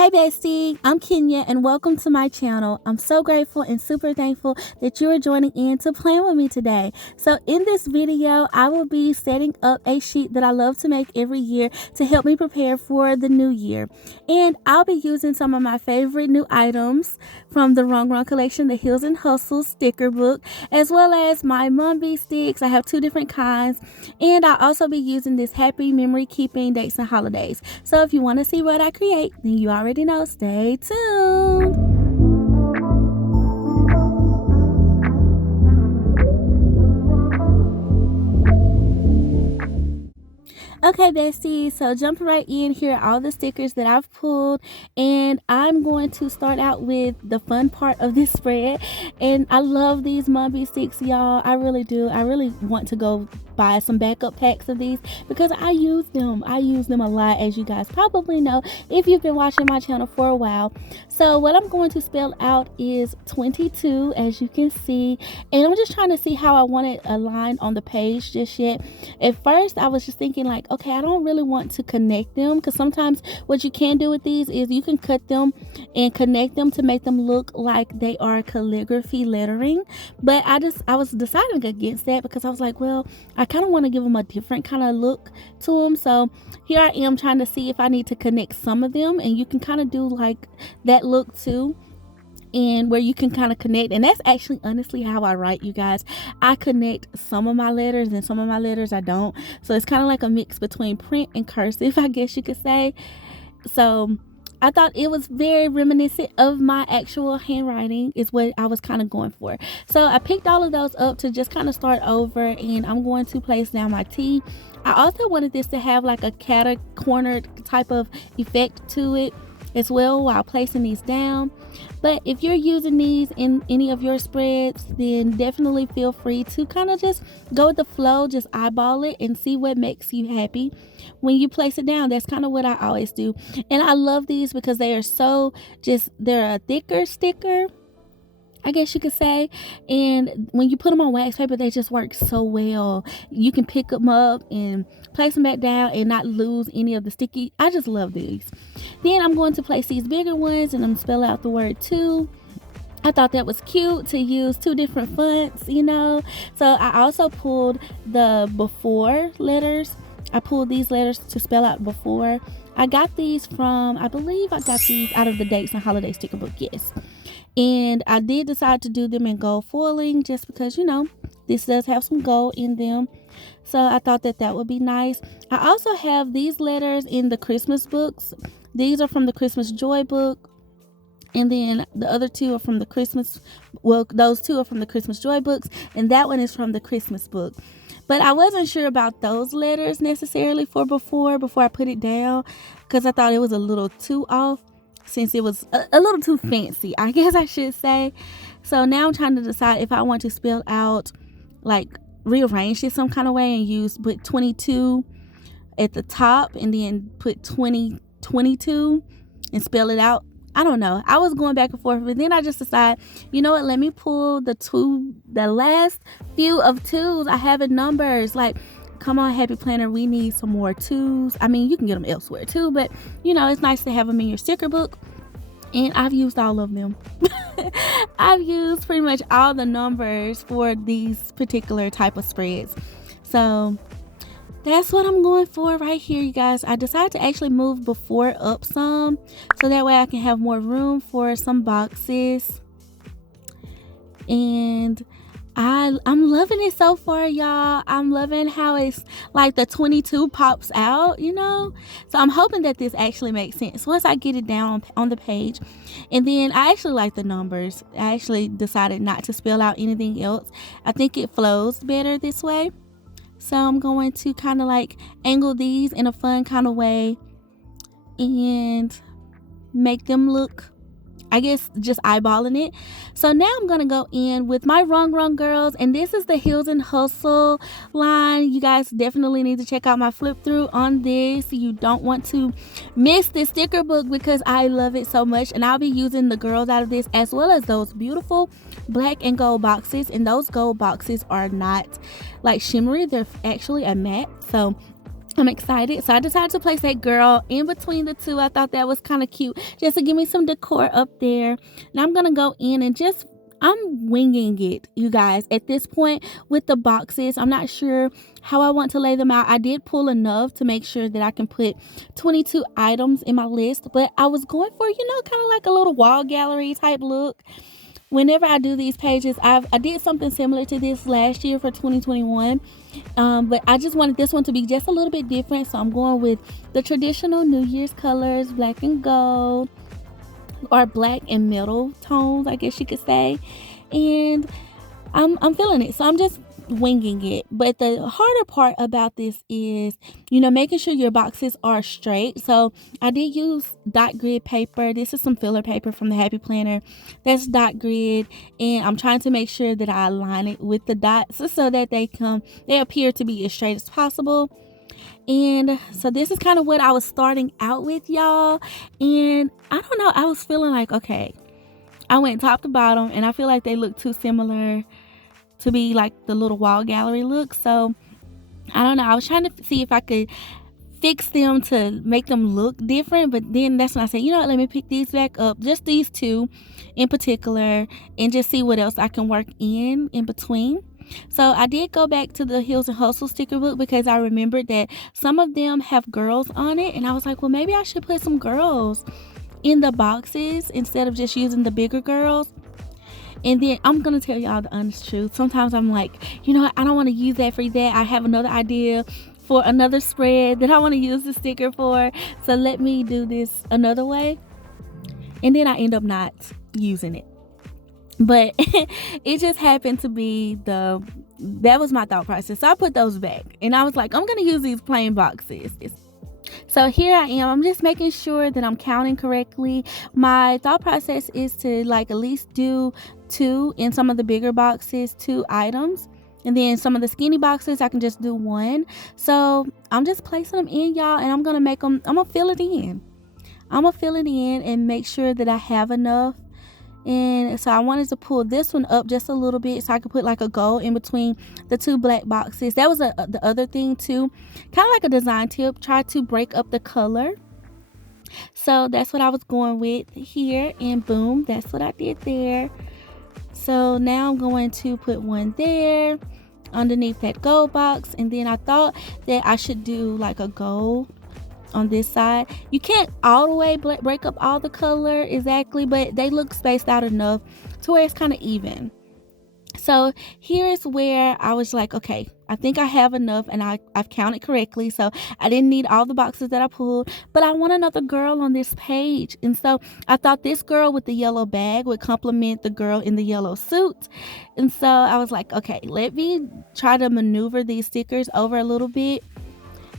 Hey Bestie, I'm Kenya and welcome to my channel. I'm so grateful and super thankful that you are joining in to plan with me today. So in this video, I will be setting up a sheet that I love to make every year to help me prepare for the new year. And I'll be using some of my favorite new items from the RongRong collection, the Heels and Hustle sticker book, as well as my Mambi Sticks. I have two different kinds. And I'll also be using this happy memory keeping dates and holidays. So if you want to see what I create, then you already know. Stay tuned. Okay, besties, so jumping right in, here are all the stickers that I've pulled, and I'm going to start out with the fun part of this spread. And I love these Mambi Sticks, y'all. I really do. I really want to go buy some backup packs of these because I use them a lot, as you guys probably know if you've been watching my channel for a while. So what I'm going to spell out is 22, as you can see, and I'm just trying to see how I want it aligned on the page just yet. At first I was just thinking like, okay, I don't really want to connect them, because sometimes what you can do with these is you can cut them and connect them to make them look like they are calligraphy lettering. But I was deciding against that because I was like, well, I kind of want to give them a different kind of look to them. So here I am trying to see if I need to connect some of them, and you can kind of do like that look too, and where you can kind of connect. And that's actually honestly how I write, you guys. I connect some of my letters and some of my letters I don't. So it's kind of like a mix between print and cursive, I guess you could say. So I thought it was very reminiscent of my actual handwriting is what I was kind of going for. So I picked all of those up to just kind of start over, and I'm going to place down my T. I also wanted this to have like a cornered type of effect to it as well while placing these down. But if you're using these in any of your spreads, then definitely feel free to kind of just go with the flow, just eyeball it and see what makes you happy when you place it down. That's kind of what I always do. And I love these because they are they're a thicker sticker, I guess you could say, and when you put them on wax paper, they just work so well. You can pick them up and place them back down and not lose any of the sticky. I just love these. Then I'm going to place these bigger ones, and I'm spell out the word "to." I thought that was cute to use two different fonts, you know. So I also pulled the before letters. I pulled these letters to spell out before. I got these from, I believe I got these out of the dates and holiday sticker book, yes. And I did decide to do them in gold foiling just because, you know, this does have some gold in them. So I thought that would be nice. I also have these letters in the Christmas books. These are from the Christmas Joy book. And then the other two are from the those two are from the Christmas Joy books. And that one is from the Christmas book. But I wasn't sure about those letters necessarily for before I put it down, because I thought it was a little too off, since it was a little too fancy, I guess I should say. So now I'm trying to decide if I want to spell out, like rearrange it some kind of way and put 22 at the top and then put 2022 and spell it out. I don't know. I was going back and forth, but then I just decided, you know what, let me pull the last few of twos I have in numbers. Like, come on, Happy Planner, we need some more twos. I mean, you can get them elsewhere too, but you know, it's nice to have them in your sticker book. And I've used all of them. I've used pretty much all the numbers for these particular type of spreads. So that's what I'm going for right here, you guys. I decided to actually move before up some, so that way I can have more room for some boxes. And I'm loving it so far, y'all. I'm loving how it's like the 22 pops out, you know. So I'm hoping that this actually makes sense once I get it down on the page. And then I actually like the numbers. I actually decided not to spell out anything else. I think it flows better this way. So I'm going to kind of like angle these in a fun kind of way and make them look, I guess, just eyeballing it. So now I'm going to go in with my RongRong girls, and this is the Heels and Hustle line. You guys definitely need to check out my flip through on this. You don't want to miss this sticker book because I love it so much, and I'll be using the girls out of this as well as those beautiful black and gold boxes. And those gold boxes are not like shimmery, they're actually a matte. So I'm excited. So I decided to place that girl in between the two. I thought that was kind of cute just to give me some decor up there. Now I'm going to go in and just, I'm winging it, you guys. At this point with the boxes, I'm not sure how I want to lay them out. I did pull enough to make sure that I can put 22 items in my list, but I was going for, kind of like a little wall gallery type look. Whenever I do these pages, I did something similar to this last year for 2021, but I just wanted this one to be just a little bit different, so I'm going with the traditional New Year's colors, black and gold, or black and metal tones, I guess you could say. And I'm feeling it, so I'm just winging it. But the harder part about this is, making sure your boxes are straight. So I did use dot grid paper. This is some filler paper from the Happy Planner. That's dot grid, and I'm trying to make sure that I align it with the dots so that they appear to be as straight as possible. And so this is kind of what I was starting out with, y'all. And I don't know, I was feeling like, okay, I went top to bottom, and I feel like they look too similar to be like the little wall gallery look. So I don't know, I was trying to see if I could fix them to make them look different, but then that's when I said, let me pick these back up, just these two in particular, and just see what else I can work in between. So I did go back to the Hills and Hustle sticker book because I remembered that some of them have girls on it, and I was like, well, maybe I should put some girls in the boxes instead of just using the bigger girls. And then I'm gonna tell y'all the honest truth. Sometimes I'm like, what, I don't want to use that for that. I have another idea for another spread that I want to use the sticker for. So let me do this another way. And then I end up not using it. But it just happened to be that was my thought process. So I put those back. And I was like, I'm gonna use these plain boxes. So here I am. I'm just making sure that I'm counting correctly. My thought process is to at least do 2 in some of the bigger boxes, 2 items. And then some of the skinny boxes, I can just do 1. So I'm just placing them in, y'all, and I'm going to fill it in. I'm going to fill it in and make sure that I have enough. And so I wanted to pull this one up just a little bit so I could put a gold in between the 2 black boxes. That was the other thing too, kind of like a design tip. Try to break up the color. So that's what I was going with here, and boom, that's what I did there. So now I'm going to put 1 there underneath that gold box, and then I thought that I should do a gold on this side. You can't all the way break up all the color exactly, but they look spaced out enough to where it's kind of even. So here's where I was like, okay, I think I have enough, and I've counted correctly. So I didn't need all the boxes that I pulled, but I want another girl on this page. And so I thought this girl with the yellow bag would complement the girl in the yellow suit. And so I was like, okay, let me try to maneuver these stickers over a little bit,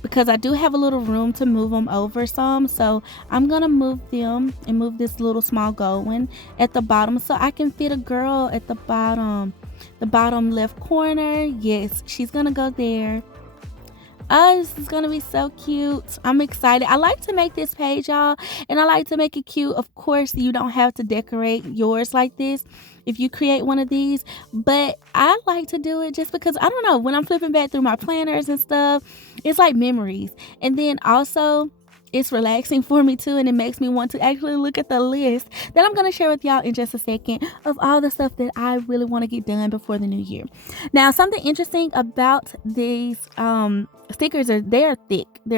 because I do have a little room to move them over some. So I'm gonna move them and move this little small gold one at the bottom so I can fit a girl at the bottom left corner. Yes, she's gonna go there. Oh, this is gonna be so cute. I'm excited. I like to make this page, y'all, and I like to make it cute. Of course, you don't have to decorate yours like this if you create one of these, but I like to do it just because, I don't know, when I'm flipping back through my planners and stuff, it's like memories. And then also, it's relaxing for me too, and it makes me want to actually look at the list that I'm going to share with y'all in just a second of all the stuff that I really want to get done before the new year. Now, something interesting about these stickers are they're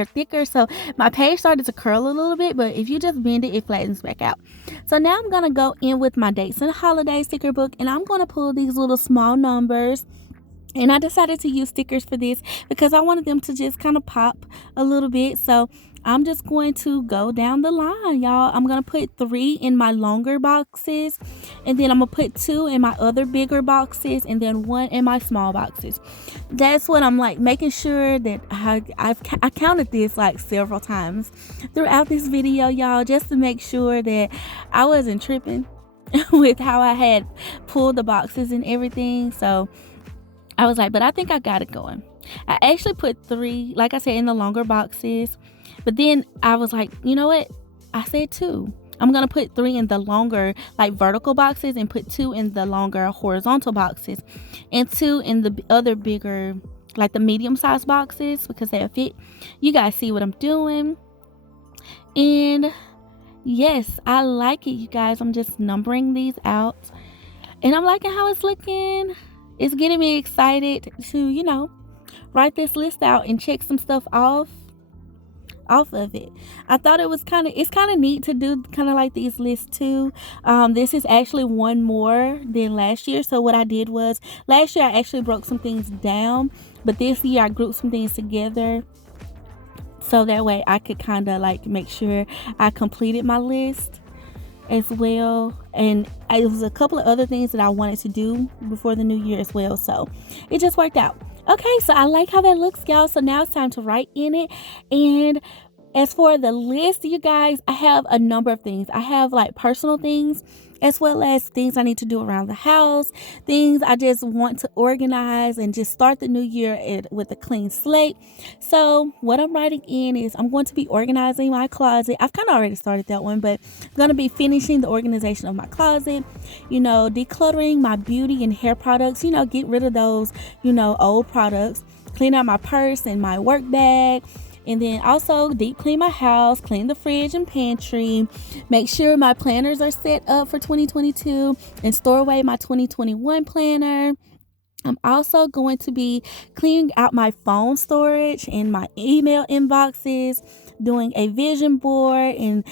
thicker, so my page started to curl a little bit, but if you just bend it, it flattens back out. So now I'm going to go in with my dates and holiday sticker book, and I'm going to pull these little small numbers. And I decided to use stickers for this because I wanted them to just kind of pop a little bit. So I'm just going to go down the line, y'all. I'm going to put 3 in my longer boxes, and then I'm going to put 2 in my other bigger boxes, and then 1 in my small boxes. That's what I'm making sure that I counted this several times throughout this video, y'all, just to make sure that I wasn't tripping with how I had pulled the boxes and everything. So I was like, but I think I got it going. I actually put 3, like I said, in the longer boxes. But then I was like, you know what? I said 2. I'm going to put 3 in the longer, vertical boxes, and put 2 in the longer horizontal boxes. And 2 in the other bigger like the medium-sized boxes, because they'll fit. You guys see what I'm doing. And yes, I like it, you guys. I'm just numbering these out, and I'm liking how it's looking. It's getting me excited to write this list out and check some stuff off of it. I thought it's kind of neat to do kind of like these lists too. This is actually one more than last year. So what I did was, last year I actually broke some things down, but this year I grouped some things together, so that way I could kind of like make sure I completed my list as well. And it was a couple of other things that I wanted to do before the new year as well, so it just worked out. Okay, so I like how that looks, y'all. So now it's time to write in it. And as for the list, you guys, I have a number of things. I have like personal things, as well as things I need to do around the house, things I just want to organize and just start the new year with a clean slate. So what I'm writing in is, I'm going to be organizing my closet. I've kind of already started that one, but I'm going to be finishing the organization of my closet, decluttering my beauty and hair products, get rid of those, old products, clean out my purse and my work bag. And then also deep clean my house, clean the fridge and pantry, make sure my planners are set up for 2022, and store away my 2021 planner. I'm also going to be cleaning out my phone storage and my email inboxes, doing a vision board, and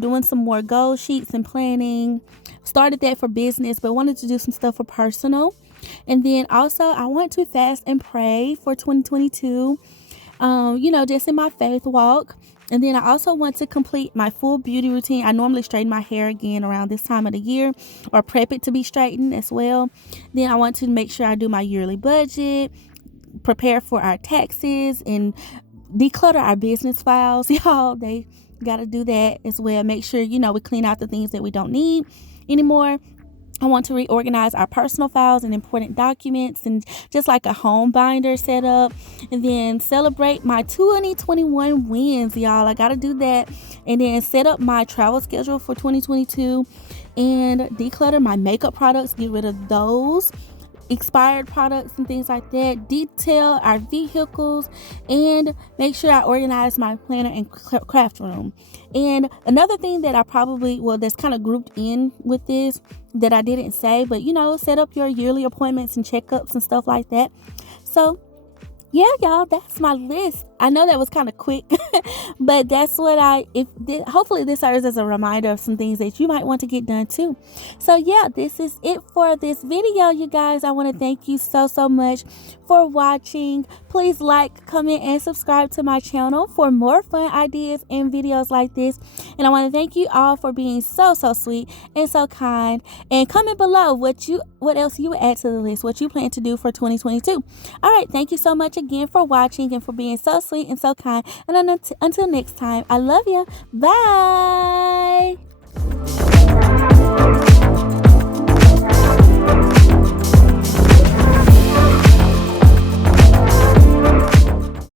doing some more goal sheets and planning. Started that for business, but wanted to do some stuff for personal. And then also I want to fast and pray for 2022. Just in my faith walk. And then I also want to complete my full beauty routine. I normally straighten my hair again around this time of the year, or prep it to be straightened as well. Then I want to make sure I do my yearly budget, prepare for our taxes, and declutter our business files. Y'all, they got to do that as well. Make sure, we clean out the things that we don't need anymore. I want to reorganize our personal files and important documents, and just like a home binder set up. And then celebrate my 2021 wins, y'all. I got to do that. And then set up my travel schedule for 2022, and declutter my makeup products, get rid of those expired products and things like that. Detail our vehicles, and make sure I organize my planner and craft room. And another thing that that's kind of grouped in with this that I didn't say, but set up your yearly appointments and checkups and stuff like that. So yeah, y'all, that's my list. I know that was kind of quick, but that's what hopefully this serves as a reminder of some things that you might want to get done too. So yeah, this is it for this video, you guys. I want to thank you so much for watching. Please like, comment, and subscribe to my channel for more fun ideas and videos like this. And I want to thank you all for being so sweet and so kind. And comment below what else you would add to the list, what you plan to do for 2022. All right, thank you so much again for watching and for being so sweet and so kind. And until next time, I love you. Bye.